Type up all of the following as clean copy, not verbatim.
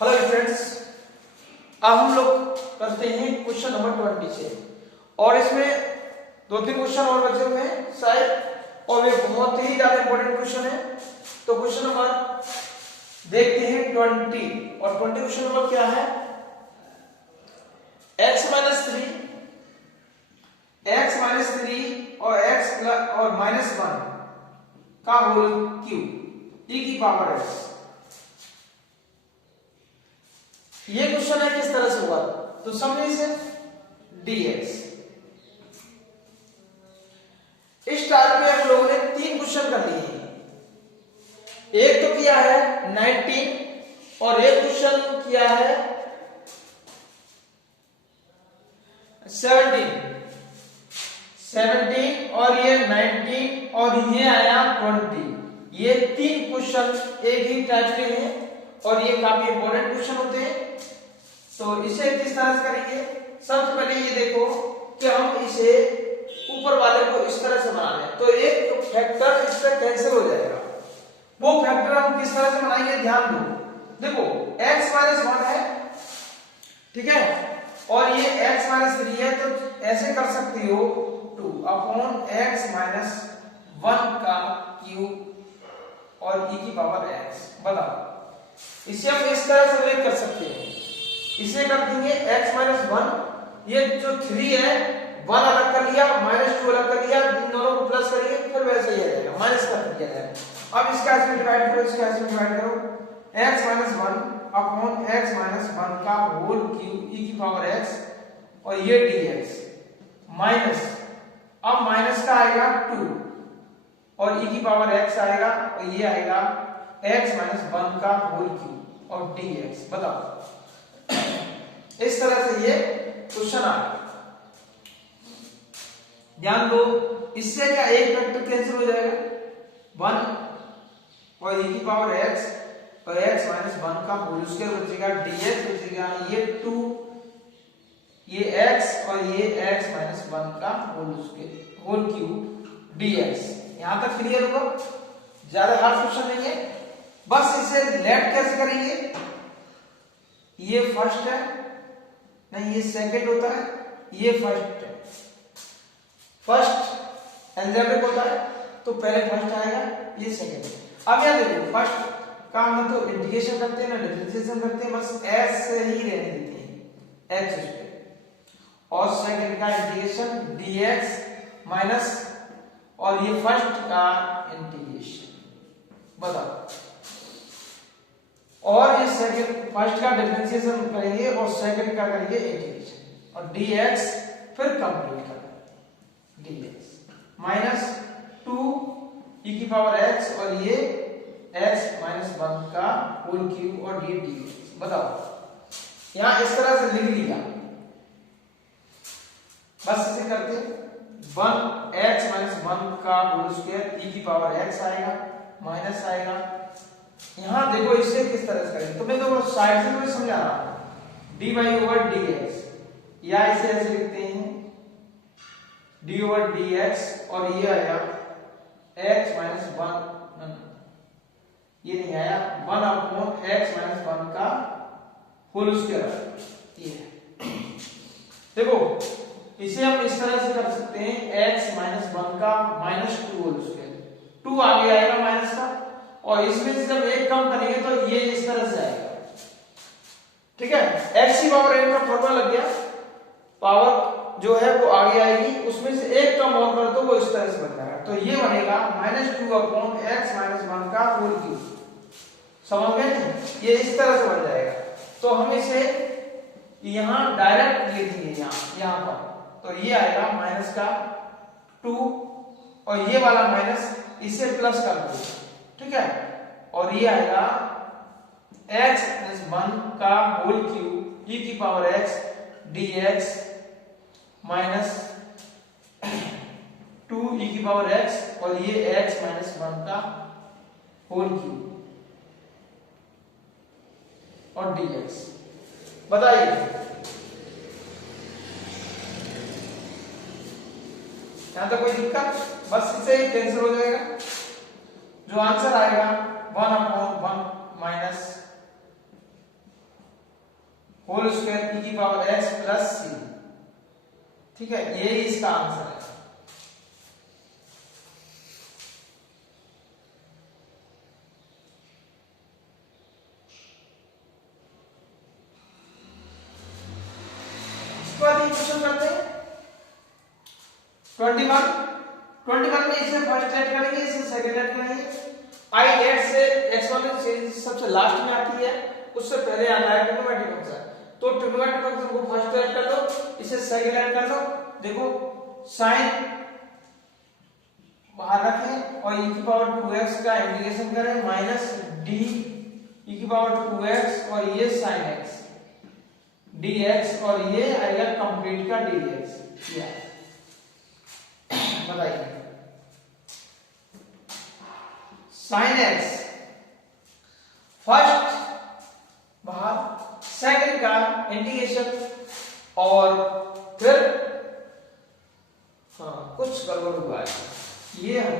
Hello friends, अब हम लोग करते हैं क्वेश्चन नंबर 20 से। और इसमें दो तीन क्वेश्चन और बचे हुए हैं शायद, और वे बहुत ही ज्यादा इंपॉर्टेंट क्वेश्चन है। तो क्वेश्चन नंबर देखते हैं 20। और 20 क्वेश्चन नंबर क्या है? x माइनस थ्री और x और -1 का होल क्यूब e की पावर x। ये क्वेश्चन है किस तरह से हुआ, तो समेशन dx। इस टाइप में हम लोगों ने 3 क्वेश्चन कर लिए हैं। एक तो किया है 19 और एक क्वेश्चन किया है 17 और ये 19 और ये आया 20। ये 3 क्वेश्चन एक ही टाइप के हैं और ये काफी इंपॉर्टेंट क्वेश्चन होते हैं। तो इसे किस तरह से करेंगे? सबसे पहले ये देखो कि हम इसे ऊपर वाले को इस तरह से बना लें तो एक फैक्टर इससे कैंसिल हो जाएगा। वो फैक्टर हम किस तरह से बनाएंगे, ध्यान दो। देखो x माइनस 1 है, ठीक है, और ये x माइनस 3 है, तो ऐसे कर सकती हो 2 अपॉन x माइनस 1 का क्यूब और e की पावर x। बताओ, इसे हम इस तरह से ब्रेक कर सकते हैं। इसे कर देंगे x माइनस 1, ये जो 3 है 1 अलग कर लिया, -2 अलग कर लिया, इन दोनों को प्लस करिए फिर वैसे ही आ जाएगा, माइनस कर दिया जाएगा। अब इसका इसमें डिवाइड करो, इसका इसमें डिवाइड करो, x minus 1 upon x minus 1 का होल क्यूब e की पावर x और ये dx माइनस, अब माइनस का आएगा 2 और e की पावर x आएगा और ये आएगा x माइनस 1 का होल क्यूब और dx। बताओ, इस तरह से ये क्वेश्चन आ गया। ध्यान दो, इससे क्या एक फैक्टर कैंसिल हो जाएगा 1 और e की पावर x और x माइनस 1 का होल स्क्वायर बचेगा, dx बचेगा ये 2, ये x और ये x माइनस 1 का whole square whole cube dx। यहां तक क्लियर होगा? ज्यादा हार्ड क्वेश्चन नहीं है। बस इसे लेट कैसे करेंगे? ये फर्स्ट है, नहीं ये सेकंड होता है, ये फर्स्ट है। फर्स्ट एल्जेब्रिक होता है तो पहले फर्स्ट आएगा, ये सेकंड। अब यहां देखो, फर्स्ट का हम तो इंटीग्रेशन करते हैं ना डिफरेंशिएशन करते हैं, बस s से ही रहने देते हैं x पे, और सेकंड का इंटीग्रेशन dx माइनस और ये फर्स्ट का इंटीग्रेशन। बताओ, और ये सेकंड फर्स्ट का डिफरेंशिएशन करेंगे और सेकंड का करेंगे इंटीग्रेशन और dx फिर कंप्लीट करेंगे dx माइनस 2 e की पावर x और ये x माइनस 1 का होल क्यूब और ये dx। बताओ, यहां इस तरह से लिख लिया, बस इसे करते 1 x माइनस 1 का होल स्क्वायर e की पावर x आएगा माइनस आएगा। यहां देखो इसे किस तरह से करेंगे, तो मैं तो साइड से तो समझा रहा हूं, dy ओवर dx, या इसे ऐसे लिखते हैं d ओवर dx और ये आया x माइनस 1, ये नहीं आया 1 अपॉन x माइनस 1 का होल स्क्वायर। ये देखो, इसे हम इस तरह से कर सकते हैं x माइनस 1 का -2 होल स्क्वायर, 2 आगे आएगा माइनस का, और इसमें से जब एक कम करेंगे तो ये इस तरह से आएगा, ठीक है। x की पावर n का फॉर्मूला लग गया, पावर जो है वो आगे आएगी, उसमें से एक कम और कर दो वो इस तरह से बन जाएगा, तो ये बनेगा -2 अपॉन x माइनस 1 का होल क्यूब। समझ गए? ये इस तरह से बन जाएगा। तो हम इसे यहां डायरेक्ट लिख देंगे, यहां पर, तो ये आएगा माइनस का 2 और ये वाला माइनस इसे प्लस कर दो, ठीक है, और ये आएगा x माइनस 1 का होल क्यूब e की power x dx minus 2 e की पावर x और ये x माइनस 1 का होल क्यूब और dx। बताइए, यहां तक कोई दिक्कत? बस इसे कैंसिल हो जाएगा, जो आंसर आएगा 1 upon 1 minus whole square e की पावर x प्लस c। ठीक है, यही इसका आंसर है। इसके बाद ये क्वेश्चन करते हैं 21 में इसे फर्स्ट ऐड करेंगे, इसे सेकंड ऐड करेंगे। i ऐड से x1 सीरीज सबसे लास्ट में आती है, उससे पहले आता है ट्रिग्नोमेट्रिक फंक्शन। तो ट्रिग्नोमेट्रिक फंक्शन को फर्स्ट ऐड कर लो, इसे सेकंड ऐड कर लो। देखो sin बाहर रखें और e की पावर 2x का इंटीग्रेशन करें माइनस d e की पावर 2x और ये sin x dx और ये आएगा कंप्लीट का dx। किया बताइए sin x फर्स्ट बाहर, सेकंड का इंटीग्रेशन और फिर कुछ गड़बड़ हुआ है, ये है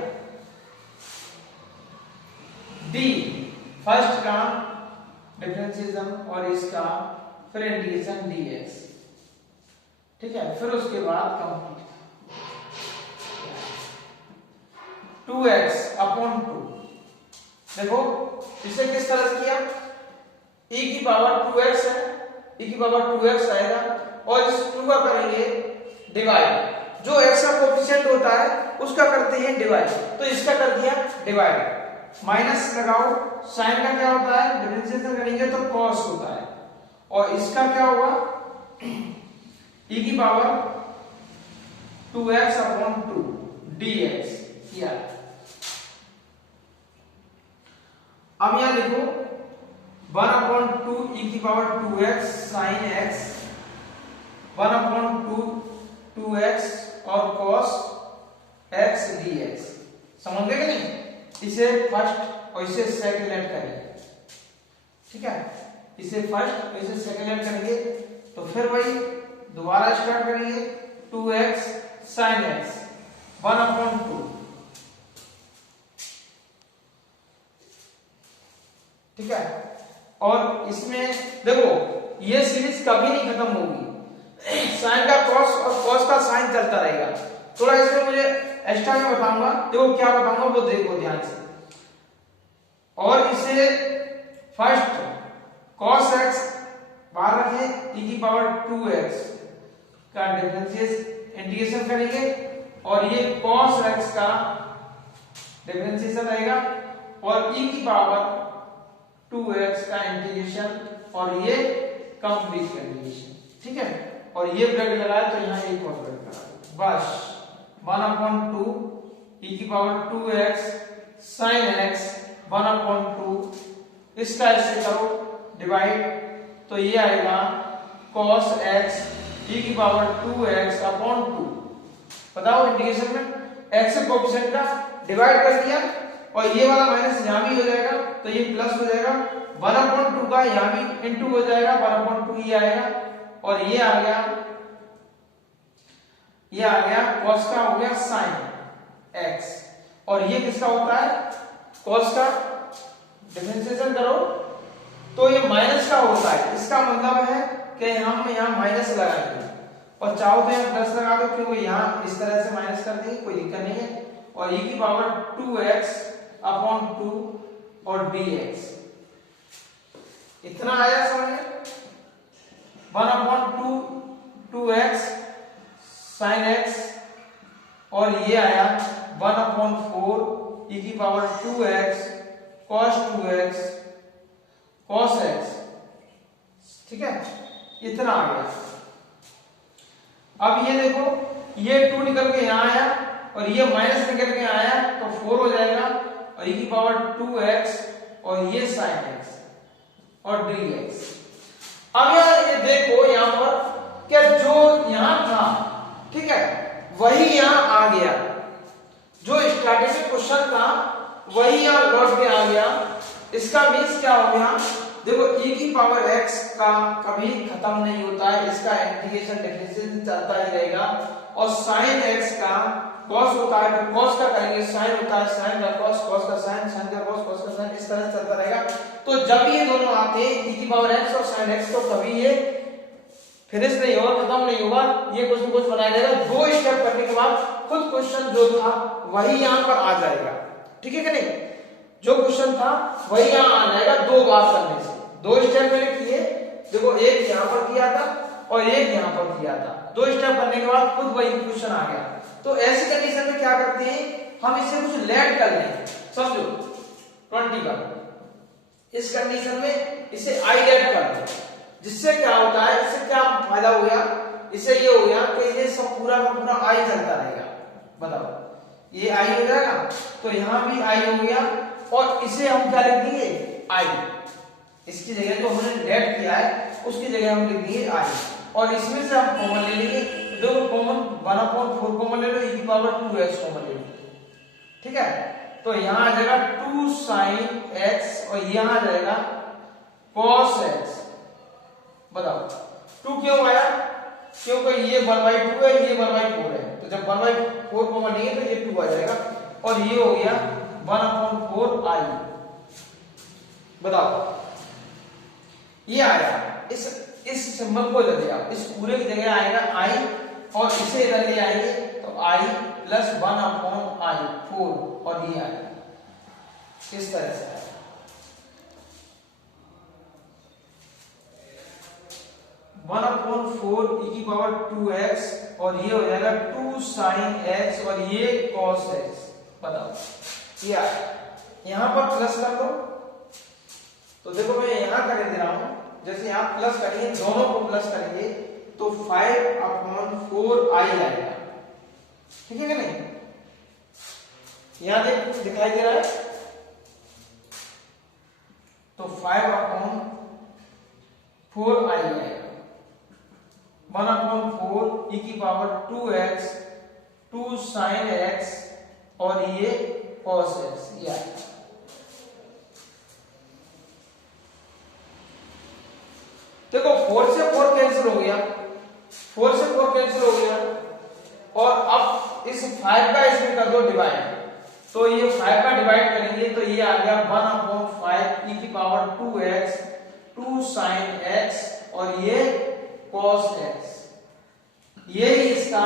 d फर्स्ट का डिफरेंशिएशन और इसका फिर इंटीग्रेशन dx। ठीक है, फिर उसके बाद कंप्लीट 2x अपॉन 2। देखो इसे किस तरह से किया, e की पावर 2x है, e की पावर 2x आएगा और इस 2 का करेंगे डिवाइड, जो x का कोएफिशिएंट होता है उसका करते हैं डिवाइड, तो इसका कर दिया डिवाइड। माइनस लगाओ, साइन का क्या होता है, डिफरेंशिएशन करेंगे तो cos होता है, और इसका क्या होगा e की पावर 2x अपॉन 2 dx किया। अब यहां देखो 1 अपॉन 2 e की power 2x sin x, 1 upon 2x और cos x dx। समझ गए कि नहीं? इसे फर्स्ट और इसे सेकंड ऐड करेंगे। ठीक है, इसे फर्स्ट और इसे सेकंड ऐड करेंगे तो फिर वही दोबारा स्टार्ट करेंगे 2x sin x 1 अपॉन 2। ठीक है, और इसमें देखो ये सीरीज कभी नहीं खत्म होगी, साइन का कॉस और कॉस का साइन चलता रहेगा। थोड़ा इसमें मुझे एक्स्ट्रा में बताऊंगा, देखो क्या बताऊंगा वो देखो ध्यान से। और इसे फर्स्ट cos x बाहर रखें, e की पावर 2x का डिफरेंशिएशन इंटीग्रेशन करेंगे और ये cos x का डिफरेंशिएशन रहेगा और e की पावर 2x का इंटीग्रेशन और ये कंप्लीट इंटीग्रेशन। ठीक है, और ये ब्रैकेट लगाया तो यहाँ एक और ब्रैकेट लगा, बस 1 अपॉन 2 e की power 2x sin x 1 upon 2, इसका ऐसे करो डिवाइड तो ये आएगा cos x e की पावर 2x अपॉन 2। बताओ इंटीग्रेशन में x के कोएफिशिएंट का डिवाइड कर दिया और ये वाला माइनस यहां भी हो जाएगा तो ये प्लस हो जाएगा, 1 अपॉन 2 का यहां भी इनटू हो जाएगा, 1 अपॉन 2 ये आएगा और ये आ गया cos का हो गया sin x और ये किसका होता है cos का डिफरेंशिएशन करो तो ये माइनस का होता है। इसका मतलब है कि हम यहाँ माइनस लगाएंगे और चाहो तो यहाँ प्लस लगा दो, क्योंकि यहाँ इस तरह से माइनस कर देंगे, कोई दिक्कत नहीं है। और e की पावर 2x अपॉन 2 और dx इतना आया समझ में, 1 अपॉन 2x sin x और ये आया 1 अपॉन 4 e की power 2x cos 2x cos x। ठीक है, इतना आ गया। अब ये देखो ये 2 निकल के यहां आया और ये माइनस निकल के आया तो 4 हो जाएगा और e की पावर 2x और ये sin x और dx। अब यार ये देखो यहां पर क्या जो यहां था, ठीक है, वही यहां आ गया, जो स्टार्टिंग में क्वेश्चन था वही यहां लौट के आ गया। इसका मीन्स क्या हो गया, देखो e की पावर x का कभी खत्म नहीं होता है, इसका इंटीग्रेशन डिफरेंशिएशन चलता ही रहेगा और sin x का cos होता है, फिर cos का करेंगे sin होता है, sin का cos, cos का sin, sin का cos, cos का sin, इस तरह से चलता रहेगा। तो जब ये दोनों आते हैं e की पावर x और sin x तो कभी ये फिनिश नहीं होगा, खत्म नहीं होगा, ये कुछ न कुछ बनाया जाएगा। 2 स्टेप करने के बाद खुद क्वेश्चन जो था वही यहाँ पर आ जाएगा, ठीक है कि नहीं? जो क्वेश्चन था वही यहाँ आ जाएगा 2 बार करने से। 2 स्टेप मैंने किए, देखो एक यहाँ पर किया था और एक यहाँ पर किया था। 2 स्टेप करने के बाद खुद वही क्वेश्चन आ गया। तो ऐसी कंडीशन में क्या करते हैं, हम इसे कुछ लेट कर लें, समझो 20 का, इस कंडीशन में इसे आई लेट कर दो, जिससे क्या होता है, इससे क्या फायदा हो गया, इससे ये हो गया कि ये सब पूरा का पूरा आई चलता रहेगा। बताओ, ये आई हो जाएगा, तो यहां भी आई हो गया, और इसे हम क्या लिख देंगे, आई। इसकी जगह जो हमने लेट किया है उसकी जगह हम लिख देंगे आई, और इसमें से हम कॉमन ले लेंगे। देखो कॉमन 1/4 कॉमन ले लो, e की पावर 2x कॉमन ले लो, ठीक है? तो यहां आ जाएगा 2 sin x और यहां आ जाएगा cos x। बताओ 2 क्यों आया, क्योंकि ये 1/2 है, ये 1/4 है, तो जब 1/4 कॉमन लेंगे तो ये 2 आ जाएगा, और ये हो गया 1/4 i। बताओ ये आया, इस सिंबल को इधर ले आओ, इस पूरे की जगह आएगा i, और इसे इधर ले आएंगे तो i प्लस 1/i 4, और ये आएगा इस तरह से आएगा। 1/4 e की पावर 2x, और ये हो जाएगा 2 sin x, और ये cos x। बताओ ये आया, यहां पर प्लस कर दो, तो देखो मैं यहां कर दे रहा हूं, जैसे यहां प्लस करेंगे, दोनों को प्लस करेंगे तो 5/4 i आएगा, ठीक है कि नहीं? यहां दिखाई दे रहा है, तो 5/4 i आएगा, 1/4 e की पावर 2x, 2 sin x, और ये cos x, ये आएगा। देखो 4 से 4 कैंसिल हो गया, 4 से 4 कैंसिल हो गया, और अब इस 5 का इसमें कर दो डिवाइड, तो ये 5 का डिवाइड करेंगे तो ये आ गया 1/5 e की पावर 2x, 2 sin x, और ये cos x। ये ही इसका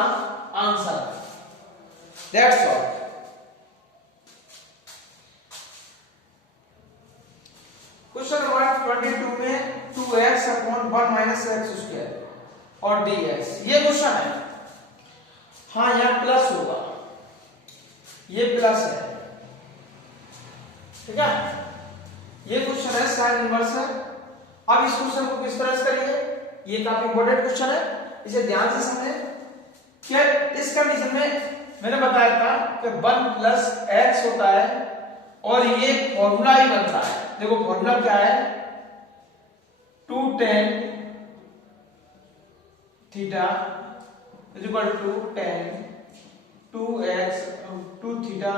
आंसर है, दैट्स ऑल। क्वेश्चन नंबर 22 में 2x/1 - x² और dx, ये क्वेश्चन है। हाँ यहां प्लस होगा, ये प्लस है, ठीक है? ये क्वेश्चन है, साइन इनवर्स है। अब इस क्वेश्चन को किस तरह से करेंगे, ये काफी इंपॉर्टेंट क्वेश्चन है, इसे ध्यान से समझें। क्या इस कंडीशन में मैंने बताया था कि 1 + x होता है, और ये फॉर्मूला ही बनता है। देखो फॉर्मूला क्या है, 2 tan theta = tan 2x 2 theta,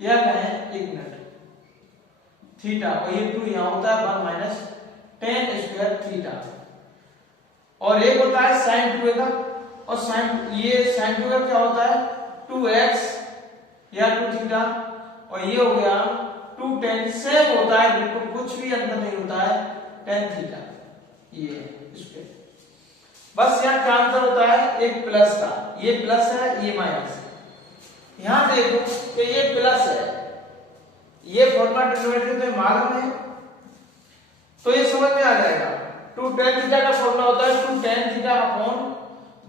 या कहें 1 मिनट थीटा, और ये 2 यहां होता है 1 - tan² थीटा, और एक होता है sin 2a का, और ये sin 2a का क्या होता है 2x या 2 थीटा, और ये हो गया 2 tan, सेम होता है बिल्कुल, कुछ भी अंतर नहीं होता है, tan थीटा। ये इसके बस यहाँ क्या अंतर होता है, एक प्लस का, ये प्लस है ये माइनस है। यहां देखो कि ये प्लस है, ये फॉर्मूला डिनोमिनेटर तो मालूम है, तो ये समझ में आ जाएगा। 2 tan थीटा का फॉर्मूला होता है 2 tan theta upon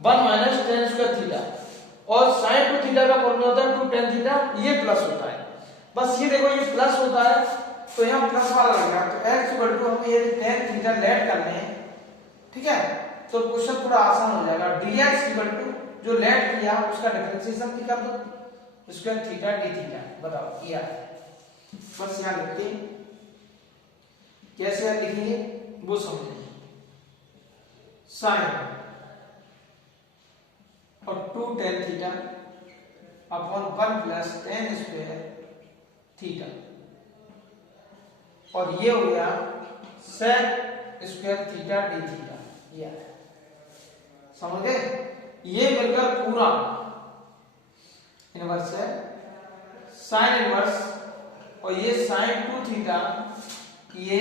1 - tan² theta, और sin 2 थीटा का फॉर्मूला होता है 2 tan थीटा, ये प्लस होता है। बस ये देखो ये प्लस होता है, तो यहाँ प्लस वाला लगेगा, तो x = हम ये tan थीटा लेट कर लें, ठीक है? तो क्वेश्चन थोड़ा आसान हो जाएगा। dx = जो लेट किया उसका डिफरेंशिएशन की कर दो, स्क्वायर थीटा d थीटा। बताओ ये बस यहाँ लिखते हैं, कैसे लिखेंगे वो समझेंगे। sin और 2 tan theta upon 1 + tan² theta, और ये हो गया sec² थीटा d थीटा। ये समझ गए? ये मिलकर पूरा इनवर्स है, साइन इनवर्स, और ये sin 2 थीटा, ये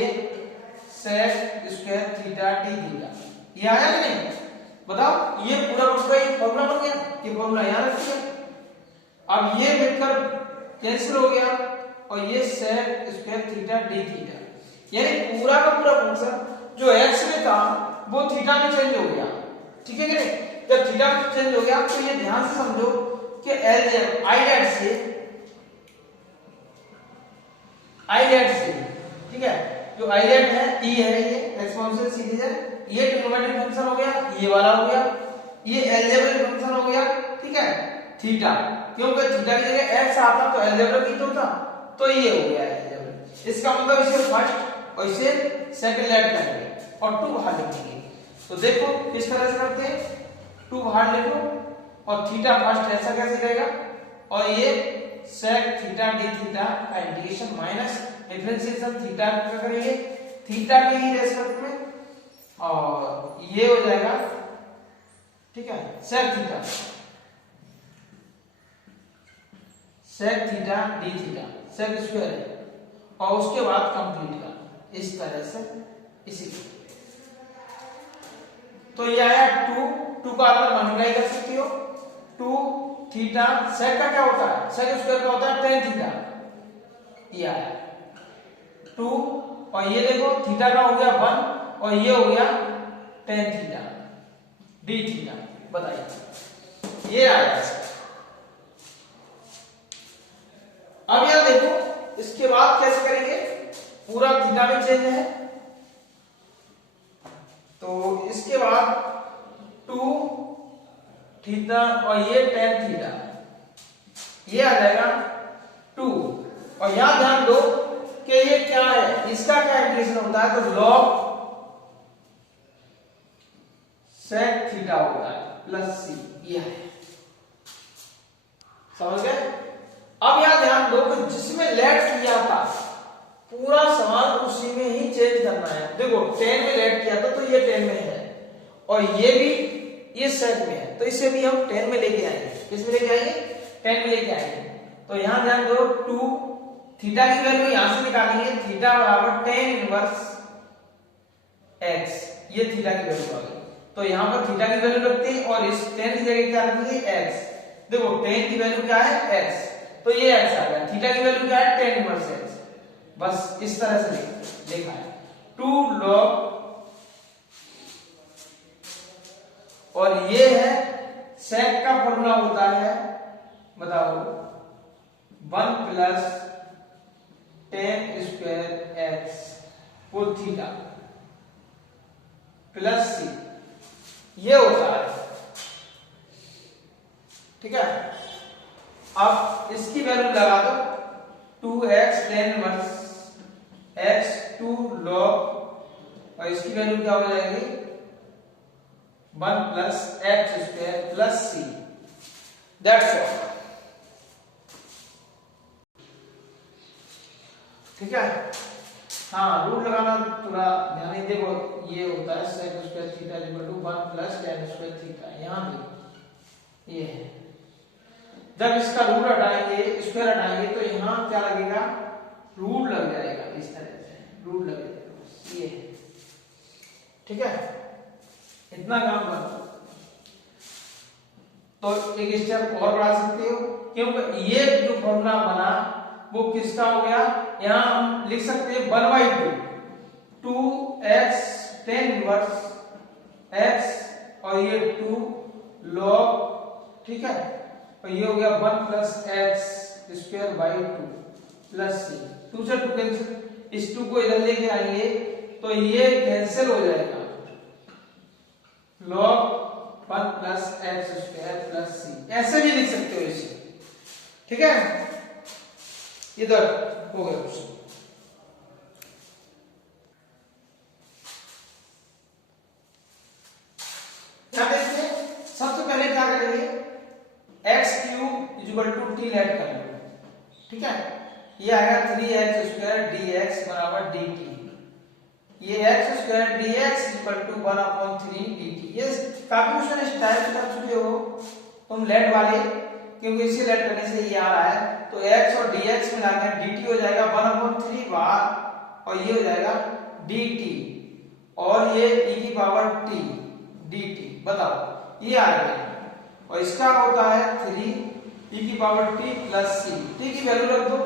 sec² थीटा d थीटा। ये आया कि नहीं? बताओ ये पूरा उसका एक फॉर्मूला बन गया, ये फॉर्मूला यहाँ रख दिया। अब ये मिलकर कैंसिल हो गया और ये sec square theta d theta, यानी पूरा का पूरा फंक्शन जो x में था वो थीटा में चेंज हो गया। ठीक है कि नहीं? जब थीटा में चेंज हो गया तो ये ध्यान से समझो कि एलजेम आई लेट से, ठीक है, जो आई लेट है e है, ये एक्सपोनेंशियल सीरीज है, ये ट्रिग्नोमेट्रिक फंक्शन हो गया, ये वाला हो गया, ये अलजेब्रिक फंक्शन हो गया। ठीक है, थीटा, क्योंकि थीटा की जगह x आता तो अलजेब्रिक होता, तो ये हो गया अलजेब्रिक। इसका मतलब इसे फर्स्ट और इसे सेकंड लेट करेंगे और 2 बाहर लिखेंगे। तो देखो किस तरह से करते हैं, 2 बाहर लिखो और थीटा फर्स्ट ऐसा कैसे रहेगा, और ये sec थीटा d थीटा का इंटीग्रेशन माइनस डिफरेंशिएशन थीटा का करेंगे थीटा के ही रेस्पेक्ट में, और ये हो जाएगा, ठीक है, sec theta d theta sec square, और उसके बाद कंप्लीट का इस तरह से इसी। तो ये आया 2 का आप मल्टीप्लाई कर सकते हो, 2 थीटा, sec का क्या होता है, sec स्क्वायर का होता है tan थीटा, ये आया 2, और ये देखो थीटा का हो गया 1 और ये हो गया tan थीटा d थीटा। बताइए ये आया। अब यहां देखो इसके बाद कैसे करेंगे, पूरा थीटा में चेंज है, तो इसके बाद 2 थीटा और ये tan थीटा, ये आ जाएगा 2, और यहां ध्यान दो कि ये क्या है, इसका क्या इंटीग्रेशन होता है, तो log sec थीटा होता है प्लस c, ये है, समझ गए। अब यहां ध्यान दो कि जिसमें लेट किया था पूरा सवाल उसी में ही चेंज करना है। देखो 10 में लेट किया था तो ये 10 में है, और ये भी ये sec में है, तो इसे भी हम 10 में लेके आएंगे। किस में लेके आएंगे, 10 में लेके आएंगे। तो यहां ध्यान दो 2 थीटा की वैल्यू यहां से निकालेंगे, थीटा बराबर tan इनवर्स x, ये थीटा की वैल्यू आ गई। तो यहां पर थीटा की वैल्यू रखते हैं और इस tan की जगह क्या रखेंगे, x। देखो tan की वैल्यू क्या है, x, तो ये x आ गया, थीटा की वैल्यू क्या है, tan इनवर्स x। बस इस तरह से लिखा है 2 log, और ये है sec का फॉर्मूला होता है, बताओ 1 प्लस tan स्क्वायर x को थीटा प्लस c, ये होता है। ठीक है, अब इसकी वैल्यू लगा दो, 2x tan inverse x 2 log, और इसकी वैल्यू क्या हो जाएगी, 1 plus x square plus c, that's all. ठीक है, हाँ रूट लगाना थोड़ा ध्यान ही, देखो ये होता है sec square theta equal to 1 plus tan square theta, यहां भी ये है। जब इसका रूट हटाएंगे, स्क्वायर हटाएंगे, तो यहां क्या लगेगा, रूट लग जाएगा, इस तरह से रूट लग जाएगा, ये है। ठीक है, इतना काम करो तो एक स्टेप और बढ़ा सकते हो, क्योंकि ये जो फॉर्मूला बना वो किसका हो गया, यहां हम लिख सकते हैं 1/2 2x tan इनवर्स x, और ये 2 log, ठीक है, और ये हो गया 1 plus x square by 2 plus c, 2 से 2 कैंसिल, इस 2 को इधर लेके आएंगे तो ये कैंसिल हो जाएगा, log 1 plus x square plus c, ऐसे भी लिख सकते हो इसे। ठीक है, इधर हो गया क्वेश्चन। यहां देखते हैं, सबसे पहले क्या करेंगे, x cube equal to t let कर लो। ठीक है, ये आएगा 3x स्क्वायर dx बराबर dt, ये x square dx equal to 1/3 dt। ये काफी क्वेश्चन इस टाइप से कर चुके हो तुम लेट वाले, क्योंकि इसे लेट करने से ये आ रहा है, तो x और dx मिलाकर dt हो जाएगा 1/3 बार, और ये हो जाएगा dt, और ये e की पावर t dt। बताओ ये आ गया, और इसका होता है 3 e की power t plus c। t की वैल्यू रख दो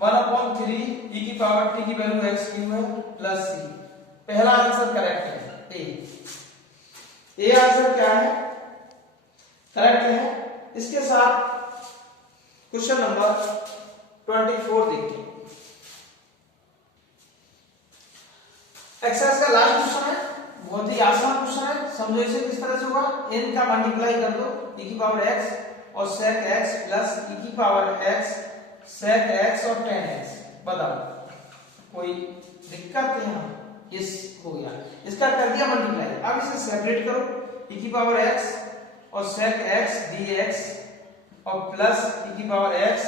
1/3 e की पावर t की वैल्यू x क्यूब है प्लस c। पहला आंसर करेक्ट है, ए आंसर क्या है, करेक्ट है। इसके साथ क्वेश्चन नंबर 24 देखिए। एक्सरसाइज का लास्ट क्वेश्चन है, बहुत ही आसान क्वेश्चन है, समझो इसे किस तरह से होगा। n का मल्टीप्लाई कर दो e की पावर x और sec x प्लस e की पावर x sec x और tan x। बताओ कोई दिक्कत यहाँ, इस हो गया, इसका कर दिया मल्टीप्लाई। अब इसे सेपरेट करो, e की पावर x और sec x dx और प्लस e की पावर x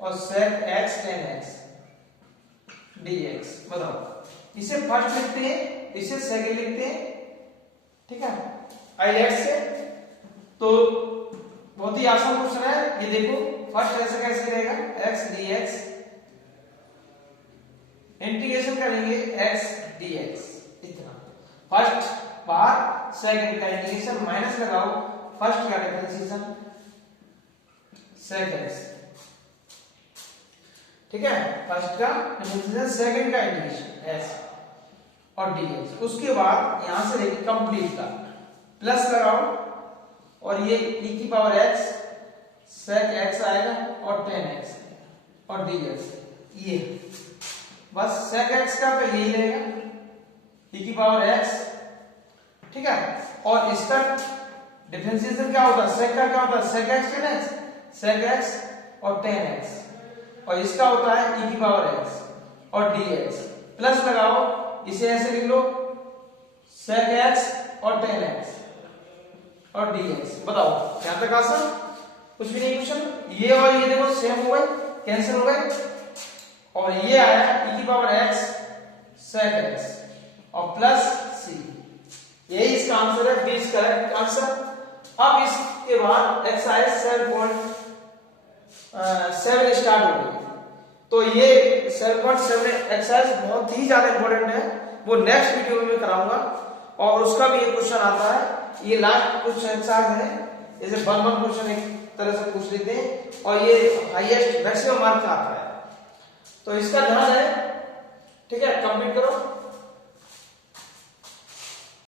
और sec x tan x dx। बताओ इसे फर्स्ट लिखते हैं, इसे सेकंड लिखते हैं, ठीक है, आइलेट्स से। तो बहुत ही आसान क्वेश्चन है ये, देखो फर्स्ट ऐसे कैसे रहेगा, x dx इंटीग्रेशन करेंगे x dx इतना, फर्स्ट बार सेकंड का इंटीग्रेशन माइनस लगाओ, फर्स्ट का डिफरेंशिएशन sec x, ठीक है, फर्स्ट का डिफरेंशिएशन सेकंड का इंटीग्रेशन s और dx। उसके बाद यहां से लेके कंप्लीट का प्लस लगाओ, और ये e की पावर x sec x आएगा और tan x और dx। ये बस sec x का तो यही रहेगा e की पावर x, ठीक है, और इसका डिफरेंशिएशन क्या होता है, sec का क्या होता है, sec x tan x, sec x और tan x, और इसका होता है e की पावर x और dx। प्लस लगाओ, इसे ऐसे लिख लो sec x और tan x और dx। बताओ यहां तक आसान, कुछ भी नहीं क्वेश्चन। ये और ये देखो सेम हो गए, कैंसिल हो गए, और ये आया e की पावर x sec x और प्लस c। यही इसका आंसर है, 20 करेक्ट आंसर। अब इसके बाद एक्सरसाइज 7.7 स्टार्ट हो गई। तो ये 7.7 एक्सरसाइज बहुत ही ज्यादा इंपॉर्टेंट है, वो नेक्स्ट वीडियो में कराऊंगा, और उसका भी एक क्वेश्चन आता है। ये लास्ट कुछ एक्सरसाइज है, जैसे 1 क्वेश्चन एक तरह से पूछ लेते हैं, और ये हाईएस्ट मैक्सिमम मार्क का आता है, तो इसका ध्यान है, ठीक है, कंप्लीट करो।